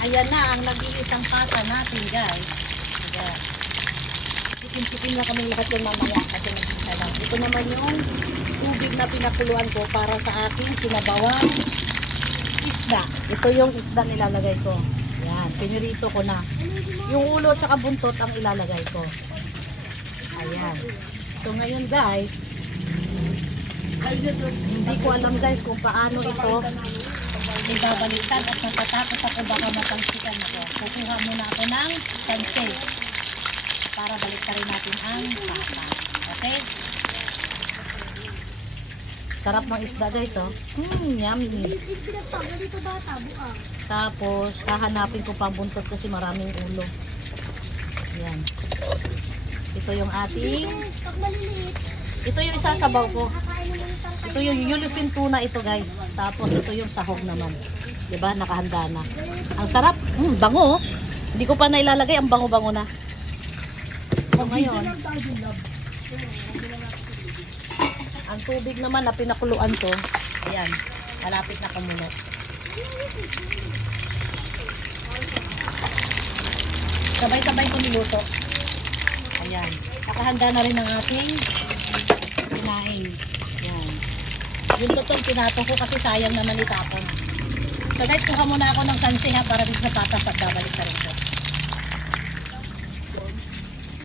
Ayan na ang nag-iisang pata natin, guys. Ayan. Sikin-sikin na kami lahat yung mamaya kasi nag-isa lang. Ito naman yung tubig na pinakuluan ko para sa aking sinabawang isda. Ito yung isda nilalagay ko. Ayan, pinirito ko na. Yung ulo at saka buntot ang ilalagay ko. Ayan. So ngayon guys, hindi ko alam guys kung paano ito ibabaliktad at natatapos ako baka mapangsikan ako. Kukuha muna ako ng sanse para baliktarin natin ang pata. Okay? Sarap ng isda guys, oh. Yummy. Tapos, hahanapin ko pang buntot kasi maraming ulo. Ayan. Ito yung ating, ito yung isasabaw ko. Ito yung yellowfin tuna ito guys. Tapos ito yung sahog naman. Diba? Nakahanda na. Ang sarap. Bango. Hindi ko pa nailalagay. Ang bango-bango na. So ngayon, ang tubig naman na pinakuluan ko. Ayan. Malapit na kumulo. Sabay-sabay ko niluto. Ayan. Nakahanda na rin ang ating kinain. Ayan. Yung totoo tinapon ko kasi sayang naman itapon. So guys, kuha muna ako ng sanse ha para dito sa pata pagbabalik ka rin ko.